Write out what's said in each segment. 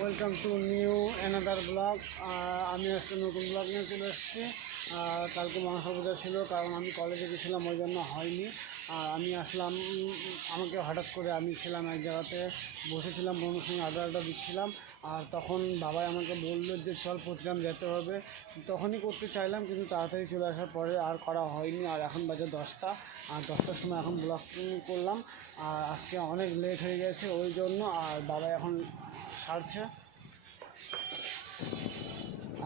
Welcome to new another blog. আমি একটা নতুন ব্লগ নিয়ে চলে এসেছি। কালকে মনসা পূজা ছিল, কারণ আমি কলেজে গেছিলাম, ওই জন্য হয়নি। আর আমি আসলাম, আমাকে হঠাৎ করে আমি ছিলাম এক জায়গাতে, বসেছিলাম বন্ধুর সঙ্গে আড্ডা দিচ্ছিলাম। আর তখন বাবাই আমাকে বললো যে চল প্রোগ্রাম যেতে হবে। তখনই করতে চাইলাম, কিন্তু তাড়াতাড়ি চলে আসার পরে আর করা হয়নি। আর এখন বাজে 10টা, আর 10টার সময় এখন ব্লগ করলাম। আর আজকে অনেক লেট হয়ে গেছে ওই জন্য। আর বাবা এখন সারছে,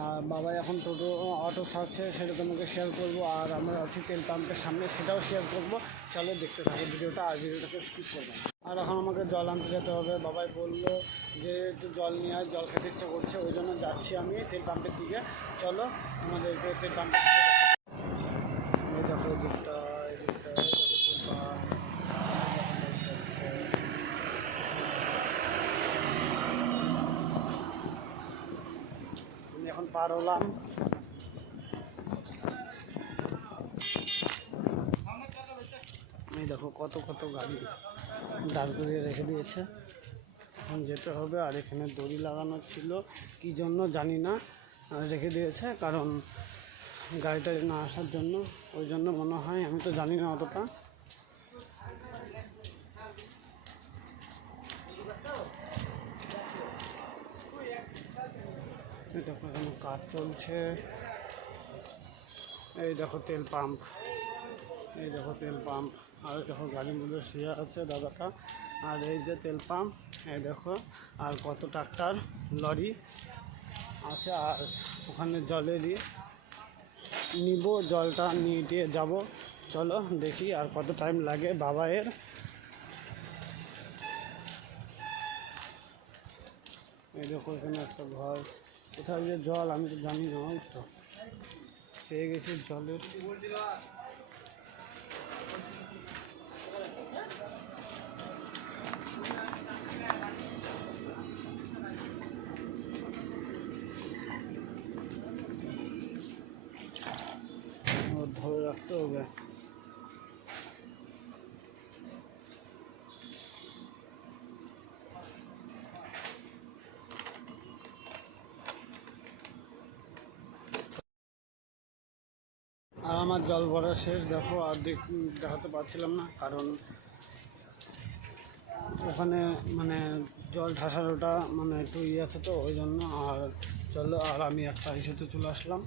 আর বাবা এখন অটো সারছে, সেটা তোমাকে শেয়ার করবো। আর আমরা আছি তেল পাম্পের সামনে, সেটাও শেয়ার করবো। চলো দেখতে থাকো ভিডিওটা, আর ভিডিওটাকে স্কিপ করবো। আর এখন আমাকে জল আনতে যেতে হবে। বাবাই বললো যে একটু জল নিয়ে আয়, জল খেতে ইচ্ছে করছে, ওই জন্য যাচ্ছি আমি তেল পাম্পের দিকে। চলো আমাদেরকে তেল পাম্পের দিকে দেখো, এদিকটা এদিকটা দেখো তেল পাম্প। এখন পার হলাম। এই দেখো কত কত গাড়ি দাঁড় করিয়ে রেখে দিয়েছে, এখন যেতে হবে। আর এখানে দড়ি লাগানো ছিল, কি জন্য জানি না, রেখে দিয়েছে, কারণ গাড়িটা না আসার জন্য, ওই জন্য মনে হয়, আমি তো জানি না অতটা। এই দেখো এখানে কাজ চলছে। এই দেখো তেল পাম্প, এই দেখো তেল পাম্প। আর দেখো গাড়ির মধ্যে শুয়ে আছে দাদাটা। আর এই যে তেল পাম্প, এই দেখো। আর কত ট্রাক্টর লরি আছে। আর ওখানে জলেরই নিব, জলটা নিয়ে যাব। চলো দেখি আর কত টাইম লাগে বাবায়ের। এই দেখো এখানে একটা ঘর, কোথায় যে জল আমি তো জানি না। তো পেয়ে গেছি জলের। ধরে রাখতে হবে। আর আমার জল ভরা শেষ, দেখো। আর দেখাতে পারছিলাম না, কারণ ওখানে মানে জল ঠাসার ওটা মানে একটু আছে তো, ওই জন্য। আর চলো, আর আমি একটা ইস্যুতে চলে আসলাম।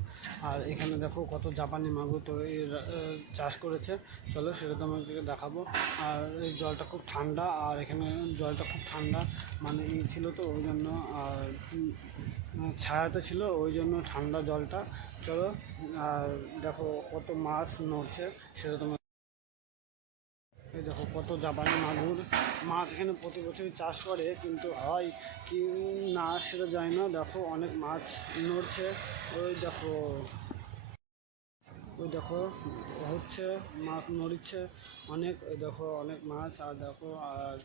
আর এখানে দেখো কত জাপানি মাগুর তো চাষ করেছে। চলো সেটা তোমাকে দেখাবো। আর এই জলটা খুব ঠান্ডা, আর এখানে জলটা খুব ঠান্ডা, মানে ছিল তো ওই জন্য। আর ছায়াতে ছিল, ওই জন্য ঠান্ডা জলটা। চলো, আর দেখো কত মাছ নড়ছে, সেটা তোমার। এই দেখো কত জাপানি মাগুর মাছ এখানে প্রতি বছরই চাষ করে, কিন্তু হয় কি না সেটা যায় না। দেখো অনেক মাছ নড়ছে, ওই দেখো, ওই দেখো হচ্ছে, মাছ নড়ছে অনেক, ওই দেখো অনেক মাছ। আর দেখো, আর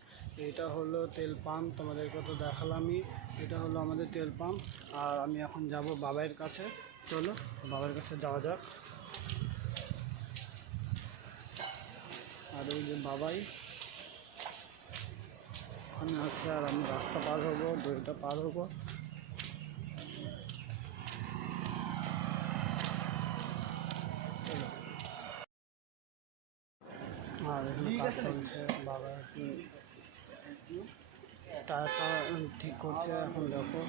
এটা হলো তেল পাম্প, তোমাদেরকে তো দেখালামই। এটা হলো আমাদের তেল পাম্প। আর আমি এখন যাব বাবাইয়ের কাছে। চলো বাবার কাছে যাওয়া যাক। আর ওই যে বাবাই ওখানে আছে, আর আমি রাস্তা পার হবো, দড়িটা পার হবো। আর এখানে কাজ চলছে, বাবা টায়ারটা ঠিক করছে। এখন দেখো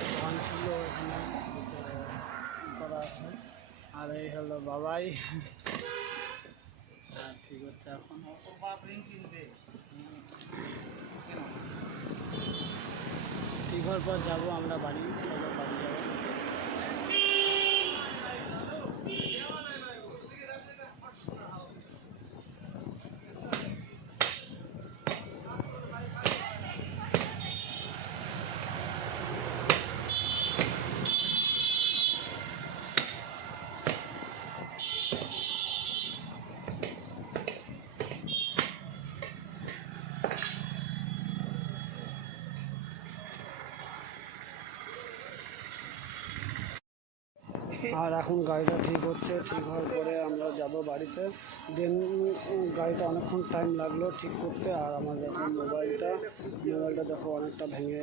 দোকান ছিল এখানে করা আছে। আর এই হলো বাবাই, হ্যাঁ ঠিক হচ্ছে। এখন ঠিক হওয়ার পর যাবো আমরা বাড়ি। চলো বাড়ি যাবো। আর এখন গাড়িটা ঠিক হচ্ছে, ঠিক হওয়ার পরে আমরা যাব বাড়িতে। দেন গাড়িটা অনেকক্ষণ টাইম লাগলো ঠিক করতে। আর আমার যখন মোবাইলটা দেখো অনেকটা ভেঙে,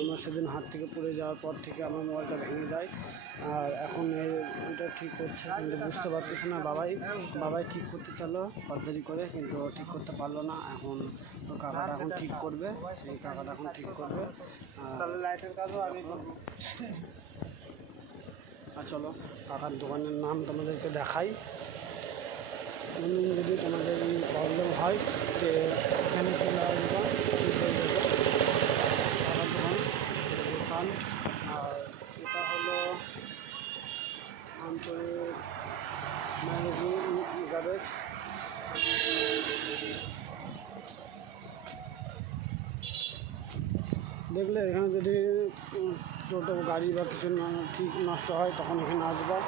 আমার সেদিন হাত থেকে পড়ে যাওয়ার পর থেকে আমার মোবাইলটা ভেঙে যায়। আর এখন এটা ঠিক করছে, কিন্তু বুঝতে পারতেছি না। বাবাই ঠিক করতে চাইলো তাড়াতাড়ি করে, কিন্তু ঠিক করতে পারলো না। এখন কাকাটা এখন ঠিক করবে, সেই কাকাটা এখন ঠিক করবে। লাইটের কাজও আমি করবো। আর চলো কাকার দোকানের নাম তোমাদেরকে দেখাই। যদি তোমাদের প্রবলেম হয় যে এখানে চলে আসবা, কাকার দোকান। আর এটা হলো আঞ্চলিক গ্যারেজ। দেখলে এখানে যদি টোটো গাড়ি বা কিছু ঠিক নষ্ট হয় তখন এখানে আসবা,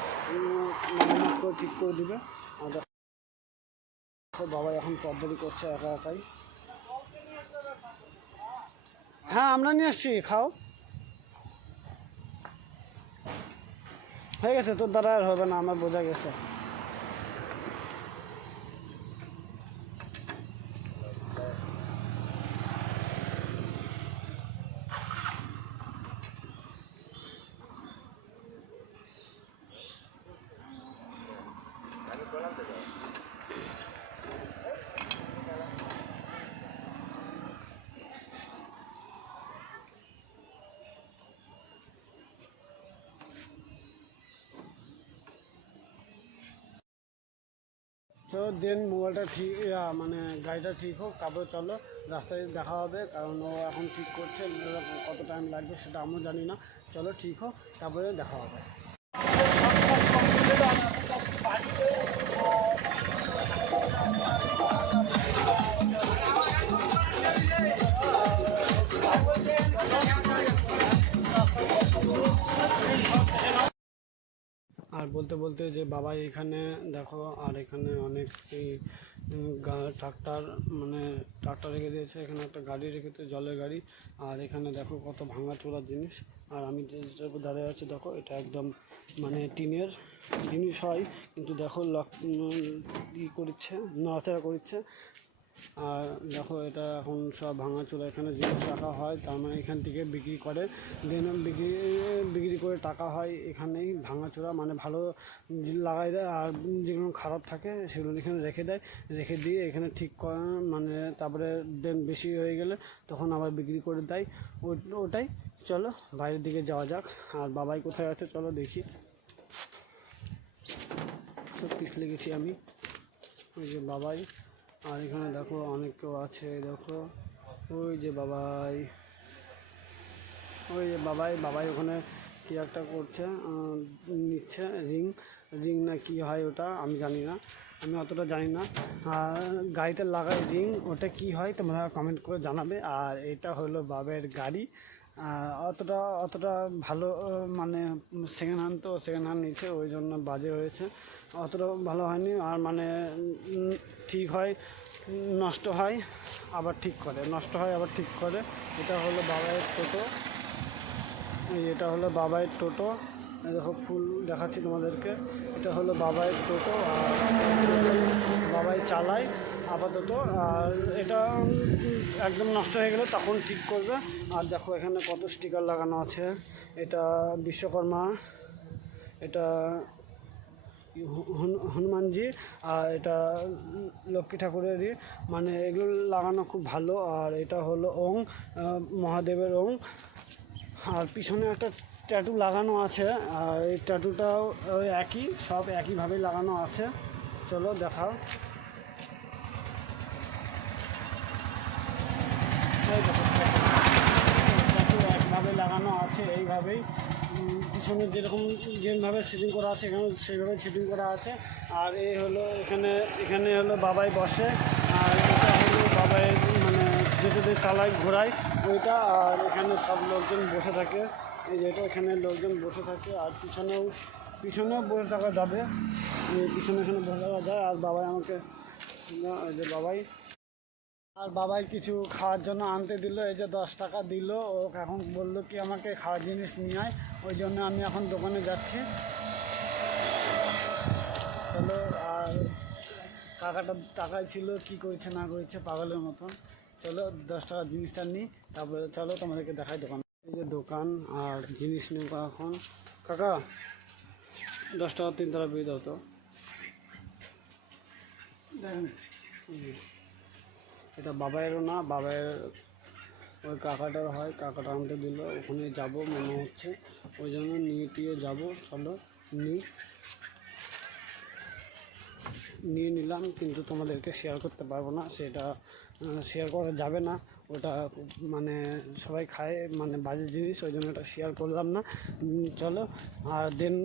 মেরামত করে ঠিক করে দিবে। আর দেখো বাবা এখন পদ্মারি করছে একা একাই। হ্যাঁ আমরা নিয়ে আসছি, খাও। হয়ে গেছে, তোর দ্বারা আর হবে না, আমার বোঝা গেছে। তো দেন মোবাইলটা ঠিক, মানে গাড়িটা ঠিক হোক, তারপরে চলো রাস্তায় দেখা হবে। কারণ ও এখন ঠিক করছে, কত টাইম লাগবে সেটা আমিও জানি না। চলো ঠিক হোক, তারপরে দেখা হবে। আর বলতে বলতে যে বাবাই এখানে দেখো, আর এখানে অনেক ট্রাক্টর, মানে ট্রাক্টর রেখে দিয়েছে, এখানে একটা গাড়ি রেখেছে, জলের গাড়ি। আর এখানে দেখো কত ভাঙাচোরা জিনিস। আর আমি যে দাঁড়িয়ে আছি দেখো, এটা একদম মানে টিনের জিনিস হয়, কিন্তু দেখো করছে, নড়াচড়া করছে। আর দেখো এটা এখন সব ভাঙাচোরা, এখানে জিনিস রাখা হয়, তার মানে এখান থেকে বিক্রি করে, দেন বিক্রি করে টাকা হয়। এখানেই ভাঙাচোরা মানে ভালো লাগাই দেয়, আর যেগুলো খারাপ থাকে সেগুলো এখানে রেখে দিয়ে এখানে ঠিক করে, মানে তারপরে দেন বেশি হয়ে গেলে তখন আবার বিক্রি করে দেয়। ওটাই। চলো বাইরের দিকে যাওয়া যাক। আর বাবাই কোথায় আছে চলো দেখি। পিছলে গেছি আমি, ওই যে বাবাই। আর এখানে দেখো অনেক কেউ আছে, দেখো ওই যে বাবাই ওখানে কি একটা করছে, নিচ্ছে রিং না কি হয় ওটা আমি জানি না, আমি অতটা জানি না। আর গাড়িতে লাগায় রিং, ওটা কি হয় তোমরা কমেন্ট করে জানাবে। আর এটা হলো বাবের গাড়ি। অতটা ভালো, মানে সেকেন্ড হ্যান্ড নিচ্ছে, ওই জন্য বাজে হয়েছে, অতটা ভালো হয়নি। আর মানে ঠিক হয়, নষ্ট হয় আবার ঠিক করে, এটা হলো বাবাইয়ের টোটো। এটা হলো বাবাইয়ের টোটো। দেখো ফুল দেখাচ্ছি তোমাদেরকে, এটা হলো বাবাইয়ের টোটো। আর বাবাই চালায় আপাতত। আর এটা একদম নষ্ট হয়ে গেলে তখন ঠিক করবে। আর দেখো এখানে কত স্টিকার লাগানো আছে, এটা বিশ্বকর্মা, এটা হনুমানজি, আর এটা লক্ষ্মী ঠাকুরেরই, মানে এগুলো লাগানো খুব ভালো। আর এটা হলো মহাদেবের ওং। আর পিছনে একটা ট্যাটু লাগানো আছে, আর এই ট্যাটুটাও সব একইভাবেই লাগানো আছে। চলো দেখাও। ট্যাটু একভাবে লাগানো আছে, এইভাবেই পিছনে যেভাবে সেটিং করা আছে এখানে সেইভাবে সেটিং করা আছে। আর এই হলো এখানে হলো বাবাই বসে। আর এটা হলো বাবাই মানে যেটাতে চালায় ঘোরায় ওইটা। আর এখানে সব লোকজন বসে থাকে, এই যেটা এখানে লোকজন বসে থাকে। আর পিছনেও বসে থাকা যাবে, এখানে বসে থাকা যায়। আর বাবাই আমাকে, এই যে বাবাই কিছু খাওয়ার জন্য আনতে দিল, এই যে 10 টাকা দিল। ও এখন বললো কি আমাকে খাওয়ার জিনিস নিয়ে আয়, ওই জন্য আমি এখন দোকানে যাচ্ছি। চলো। আর কাকাটা টাকায় ছিল, কি করেছে না করেছে পাগলের মতন। চলো 10 টাকার জিনিসটা নিই, তারপরে চলো তোমাদেরকে দেখাই দোকান। এই যে দোকান, আর জিনিস নেব এখন। কাকা 10 টাকা 3 টাকা পেয়ে দাও তো। এটা বাবাইয়েরও না, বাবাইয়ের ওই কাকাটার হয়, কাকাটা আনতে দিল, ওখানে যাব মনে হচ্ছে, ওই জন্য নিয়ে টিয়ে যাবো। চলো নিয়ে নিলাম, কিন্তু তোমাদেরকে শেয়ার করতে পারবো না, সেটা শেয়ার করা যাবে না। ওটা মানে সবাই খায়, মানে বাজে জিনিস, ওই জন্য ওটা শেয়ার করলাম না। চলো। আর দেন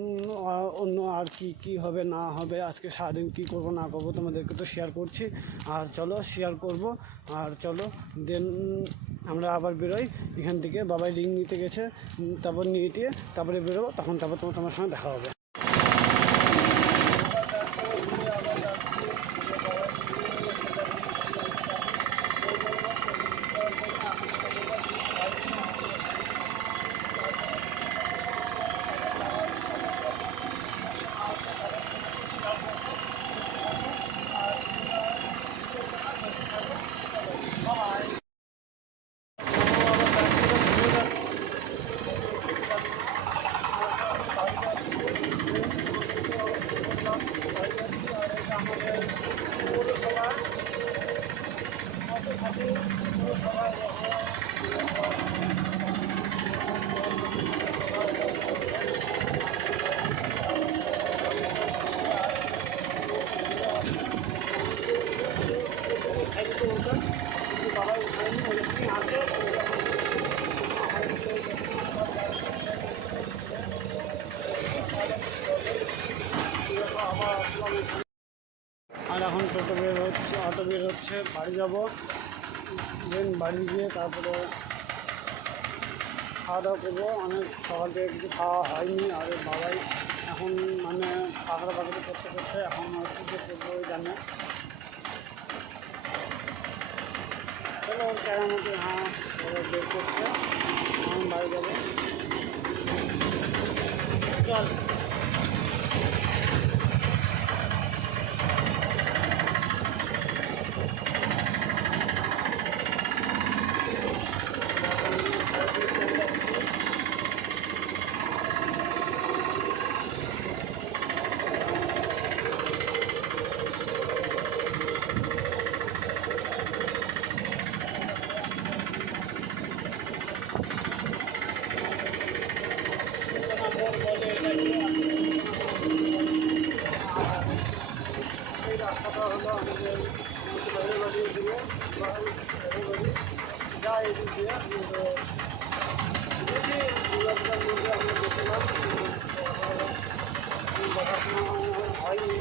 অন্য আর কি হবে না হবে, আজকে সারাদিন কী করবো না করবো তোমাদেরকে তো শেয়ার করছি। আর চলো শেয়ার করব। আর চলো দেন আমরা আবার বেরোই এখান থেকে। বাবাই রিং নিতে গেছে, তারপর নিয়ে টিয়ে তারপরে বেরোবো, তারপর তোমার সঙ্গে দেখা হবে। আর এখন অটো বের হচ্ছে, বাড়ি যাব। দেন বাড়ি গিয়ে তারপরে খাওয়া দাওয়া করবো। অনেক সকাল থেকে কিছু খাওয়া হয়নি, আর বাবাই এখন মানে পাকড়া করতে এখন কী যে করবো জানে। চলো কেরামতি বের করছে, এখন বাড়ি যাবো। চল। এই রাস্তাটা হলো আমাদের বাইরে বাড়ি দিয়ে যায় এদিক দিয়ে, কিন্তু দুর্গাপূজার মধ্যে আমরা গেছিলাম, দেখাশোনা হয়নি।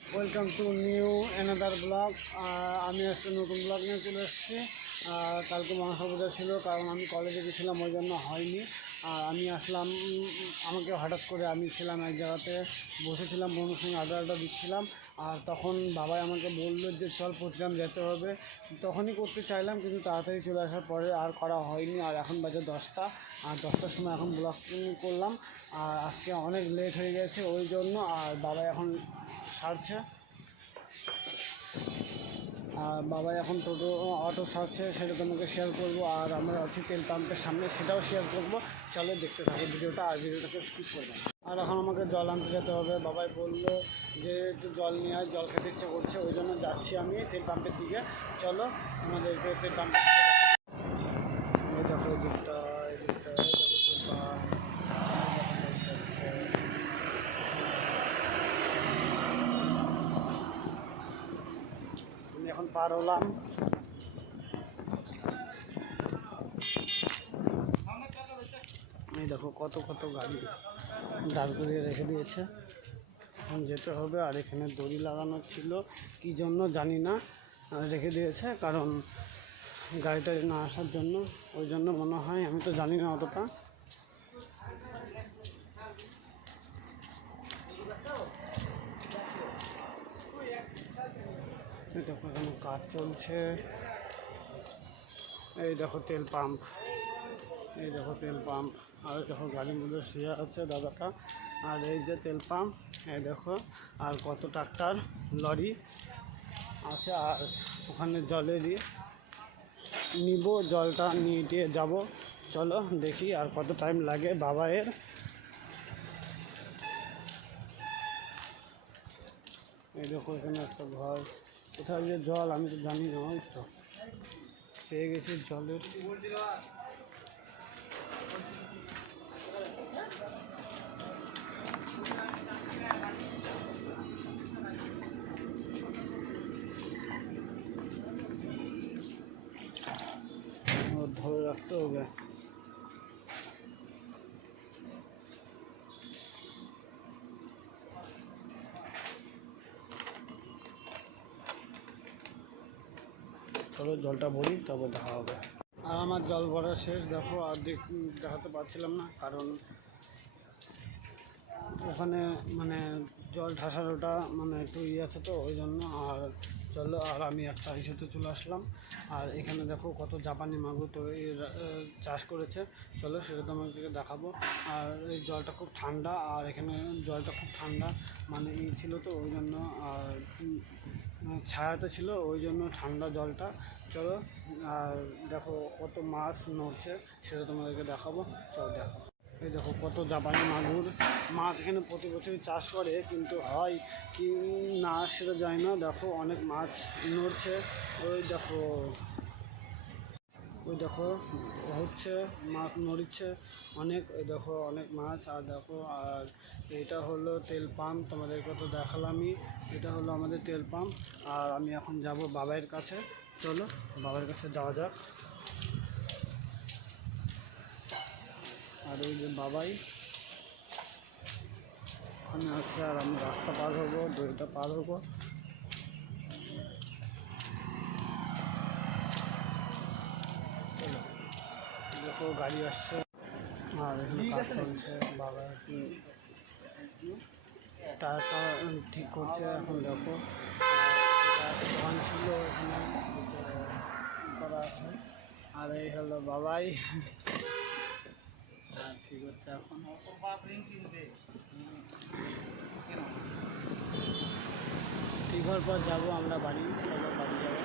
Welcome to new another blog. আমি একটা নতুন ব্লগ নিয়ে চলে এসেছি। কালকে মনসা পূজা ছিল, কারণ আমি কলেজে গেছিলাম, ওই জন্য হয়নি। আর আমি আসলাম, আমাকে হঠাৎ করে, আমি ছিলাম এক জায়গাতে বসেছিলাম, বন্ধুর সঙ্গে আড্ডা দিচ্ছিলাম। আর তখন বাবাই আমাকে বললো যে চল প্রতিগ্রাম যেতে হবে। তখনই করতে চাইলাম, কিন্তু তাড়াতাড়ি চলে আসার পরে আর করা হয়নি। আর এখন বাজে 10টা, আর 10টার সময় এখন ব্লগ করলাম। আর আজকে অনেক লেট হয়ে গেছে ওই জন্য। আর বাবাই এখন সারছে, আর বাবাই এখন অটো সারছে, সেটা তোমাকে শেয়ার করবো। আর আমরা আছি তেল পাম্পের সামনে, সেটাও শেয়ার করবো। চলো দেখতে থাকো ভিডিওটা, আর ভিডিওটাকে স্কিপ করবে। আর এখন আমাকে জল আনতে যেতে হবে। বাবাই বললো যে একটু জল নিয়ে আয়, জল খেতে ইচ্ছে করছে, ওই জন্য যাচ্ছি আমি তেল পাম্পের দিকে। চলো আমাদেরকে তেল পাম্পে দেখো, এদিকটা এখন পার হলাম। এই দেখো কত গাড়ি দাঁড় করিয়ে রেখে দিয়েছে, এখন যেতে হবে। আর এখানে দড়ি লাগানো ছিল, কি জন্য জানি না, রেখে দিয়েছে, কারণ গাড়িটা না আসার জন্য, ওই জন্য মনে হয়, আমি তো জানি না অতটা। দেখো এখানে কাজ চলছে। এই দেখো তেল পাম্প, আর দেখো গাড়ির মধ্যে শুয়ে আছে দাদাটা। আর এই যে তেল পাম্প, এই দেখো, আর কত ট্রাক্টর লরি আছে। আর ওখানে জলেরই নিব, জলটা নিয়ে যাব। চলো দেখি আর কত টাইম লাগে বাবাইয়ের। এই দেখো এখানে একটা ঘর, কোথায় যে জল আমি তো জানি না। ওই তো পেয়ে গেছি জলের। ধরে রাখতে হবে। চলো জলটা ভরি, তবে দেখা হবে। আর আমার জল ভরা শেষ। দেখো আর দেখাতে পারছিলাম না, কারণ ওখানে মানে জল ঠাসার ওটা মানে একটু আছে তো ওই জন্য। আর চলো, আর আমি একটা ইস্যুতে চলে আসলাম। আর এখানে দেখো কত জাপানি মাগুর তো এর চাষ করেছে। চলো সেটা তোমাদেরকে দেখাবো। আর এই জলটা খুব ঠান্ডা, আর এখানে জলটা খুব ঠান্ডা মানে ছিল তো ওই জন্য। আর ছায়াতে ছিল ওই জন্য ঠান্ডা জলটা। চলো, আর দেখো কত মাছ নড়ছে, সেটা তোমাদেরকে দেখাবো। চলো দেখো। এই দেখো কত জাপানি মাগুর মাছ এখানে প্রতি বছরই চাষ করে, কিন্তু হয় কি না সেটা যায় না। দেখো অনেক মাছ নড়ছে, ওই দেখো, ওই দেখো হচ্ছে মাছ নড়ছে অনেক। ওই দেখো অনেক মাছ। আর দেখো, আর এটা হলো তেল পাম্প, তোমাদেরকে তো দেখালামই। এটা হলো আমাদের তেল পাম্প। আর আমি এখন যাব বাবাইয়ের কাছে। চলো বাবার কাছে যাওয়া যাক। আর ওই যে বাবাই ওখানে আছে, আর আমি রাস্তা পার হবো, দড়িটা পার হবো। চলো দেখো গাড়ি আসছে, আর এখানে কাজ চলছে। বাবা কি টায়ারটা ঠিক করছে এখন। দেখো দোকান ছিল এখানে করা আছে। আর এই হলো বাবাই, ঠিক হচ্ছে এখন। ঠিক হওয়ার পর যাবো আমরা বাড়ি। চলো বাড়ি যাবো।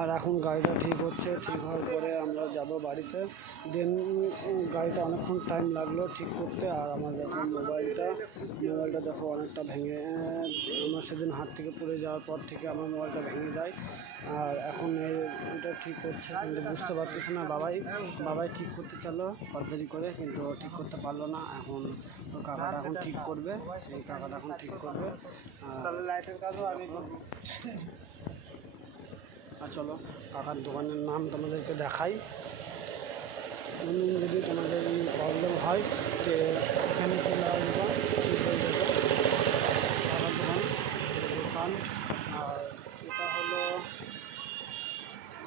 আর এখন গাড়িটা ঠিক হচ্ছে, ঠিক হওয়ার পরে আমরা যাব বাড়িতে। দেন গাড়িটা অনেকক্ষণ টাইম লাগলো ঠিক করতে। আর আমার এখন মোবাইলটা দেখো অনেকটা ভেঙে, আমার সেদিন হাত থেকে পড়ে যাওয়ার পর থেকে আমার মোবাইলটা ভেঙে যায়। আর এখন এটা ঠিক করছে, কিন্তু বুঝতে পারতেছি না। বাবাই ঠিক করতে চাইলো তাড়াতাড়ি করে, কিন্তু ঠিক করতে পারলো না। এখন কাকাটা এখন ঠিক করবে, এই কাকাটা এখন ঠিক করবে। লাইটের কাজও আমি করবো। আর চলো কাকার দোকানের নাম তোমাদেরকে দেখাই। যদি তোমাদের প্রবলেম হয় যে এখানে চলে আসবো, ঠিক হয়ে যাবে। কাকার দোকান। আর এটা হলো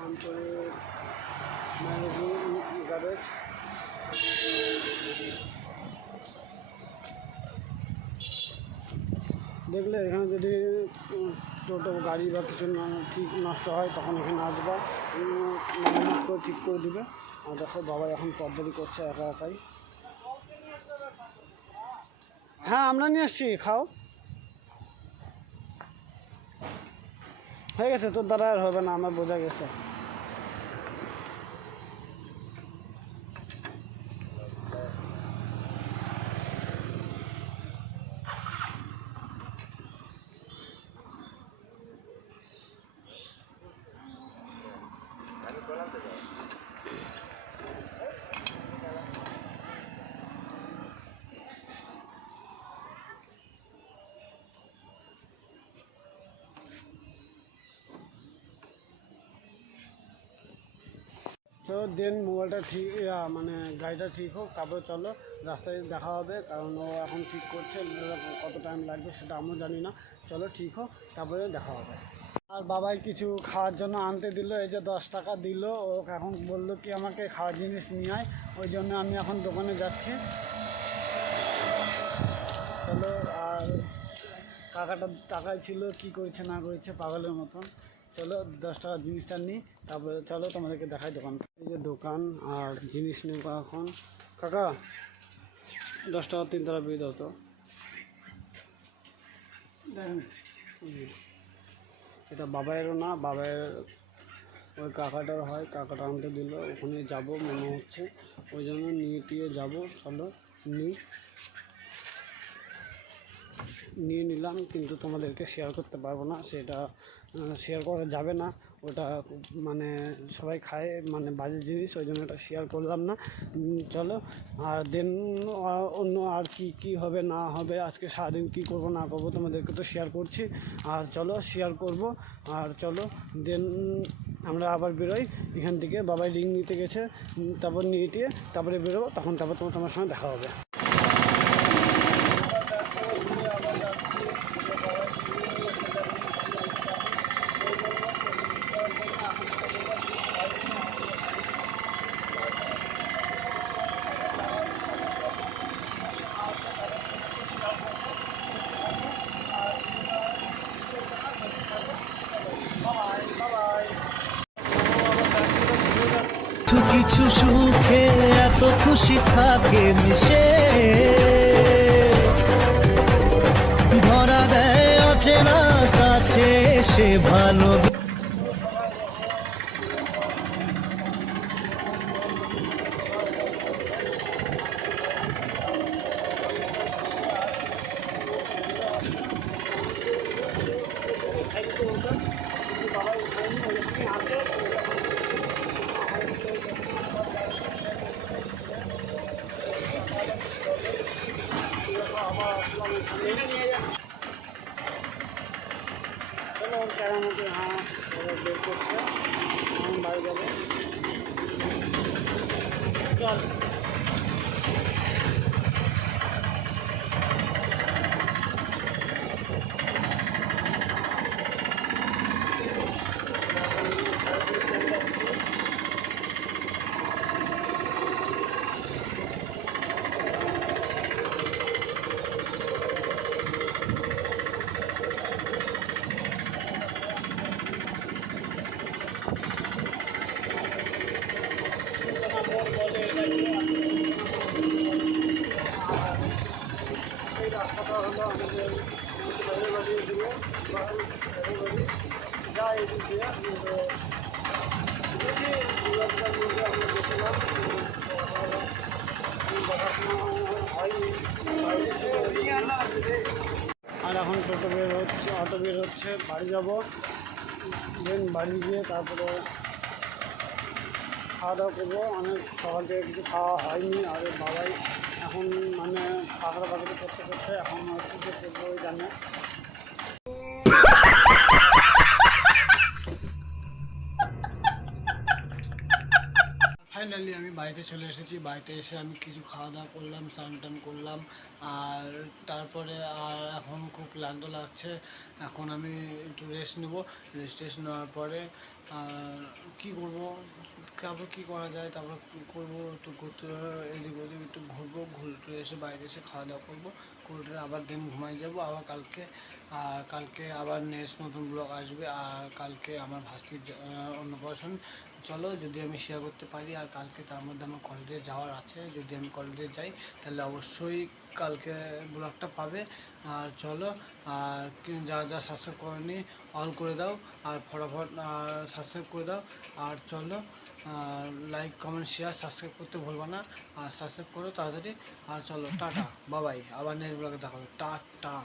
আন্তরিক গ্যারেজ। দেখলে এখানে যদি টোটো গাড়ি বা কিছু ঠিক নষ্ট হয় তখন এখানে আসবা, মেরামত করে ঠিক করে দিবে। আর দেখো বাবা এখন পদ্মারি করছে একা একাই। হ্যাঁ আমরা নিয়ে আসছি, খাও। হয়ে গেছে, তোর দ্বারা আর হবে না, আমার বোঝা গেছে। চলো দেন মোবাইলটা ঠিক মানে গাড়িটা ঠিক হোক, তারপরে চলো রাস্তায় দেখা হবে, কারণ ও এখন ঠিক করছে, কত টাইম লাগবে সেটা আমিও জানি না। চলো ঠিক হোক, তারপরে দেখা হবে। আর বাবাই কিছু খাওয়ার জন্য আনতে দিল, এই যে 10 টাকা দিল। ও এখন বললো কি আমাকে খাওয়ার জিনিস নিয়ে আয়, ওই জন্য আমি এখন দোকানে যাচ্ছি। চলো। আর কাকাটা টাকায় ছিল, কি করেছে না করেছে পাগলের মতন। চলো 10 টাকার জিনিসটা নিই, তারপরে চলো তোমাদেরকে দেখাই দোকান। এই যে দোকান, আর জিনিস নেবো এখন। কাকা 10 টাকা 3 টাকা বিয়ে দাও তো। দেখেন এটা বাবাইয়েরও না, বাবাইয়ের ওই কাকাটার হয়, কাকাটা আনতে দিল, ওখানে যাব মনে হচ্ছে, ওই জন্য নিয়ে টিয়ে যাবো। চলো নিয়ে নিলাম, কিন্তু তোমাদেরকে শেয়ার করতে পারবো না, সেটা শেয়ার করা যাবে না। ওটা মানে সবাই খায়, মানে বাজে জিনিস, ওই জন্য এটা শেয়ার করলাম না। চলো। আর দেন অন্য আর কি হবে না হবে, আজকে সারাদিন কী করবো না করবো তোমাদেরকে তো শেয়ার করছি। আর চলো শেয়ার করব। আর চলো দেন আমরা আবার বেরোই এখান থেকে। বাবাই লিঙ্ক নিতে গেছে, তারপর নিয়ে দিয়ে তারপরে বেরোবো, তারপর তোমার সঙ্গে দেখা হবে। কিছু সুখে এত খুশি থাকে মিশে, ধরা দেয় অচেনা কাছে সে ভালো। চলো ক্যারামতি, হ্যাঁ বের করছে, এখন বাড়ি যাবো। চল। এই রাস্তাটা হলো আমাদের বাইরে বাড়িয়ে দিয়ে বাড়ি যা এদিক দিয়ে, কিন্তু দেখি দুর্গাপূজার মধ্যে আমরা গেছিলাম, দেখাশোনা হয়নি। আর এখন টোটো বের হচ্ছে, অটো বের হচ্ছে, বাড়ি যাব। দেন বাড়ি গিয়ে তারপরে খাওয়া দাওয়া করবো। অনেক সকাল থেকে কিছু খাওয়া হয়নি, আর বাবাই এখন মানে পাকড়া পাকড়ি করতে করতে এখন হচ্ছে যে করবো জানে। ফাইনালি আমি বাড়িতে চলে এসেছি। বাড়িতে এসে আমি কিছু খাওয়া দাওয়া করলাম, স্নান টান করলাম, আর তারপরে আর এখন খুব ক্লান্ত লাগছে। এখন আমি একটু রেস্ট নেবো। রেস্ট নেওয়ার পরে কী করবো, তারপর কী করা যায়, তারপর করবো একটু ঘুরতে, এদিক ওদিক একটু ঘুরবো, ঘুরতে এসে বাইরে এসে খাওয়া দাওয়া করবো, করে আবার দিন ঘুমাই যাবো আবার কালকে। আর কালকে আবার নেক্সট নতুন ব্লগ আসবে। আর কালকে আমার ভাস্তির অন্নপ্রাশন। চলো যদি আমি শেয়ার করতে পারি। আর কালকে তার মধ্যে আমার কলেজে যাওয়ার আছে, যদি আমি কলেজে যাই তাহলে অবশ্যই কালকে ব্লগটা পাবে। আর চলো, আর যা যা সাবস্ক্রাইব করেনি অল করে দাও, আর ফটাফট সাবস্ক্রাইব করে দাও। আর চলো, লাইক কমেন্ট শেয়ার সাবস্ক্রাইব করতে ভুলবা না, আর সাবস্ক্রাইব করো তাড়াতাড়ি। আর চলো টাটা বাবাই, আবার নেক্সট ব্লগে দেখা হবে। টাটা।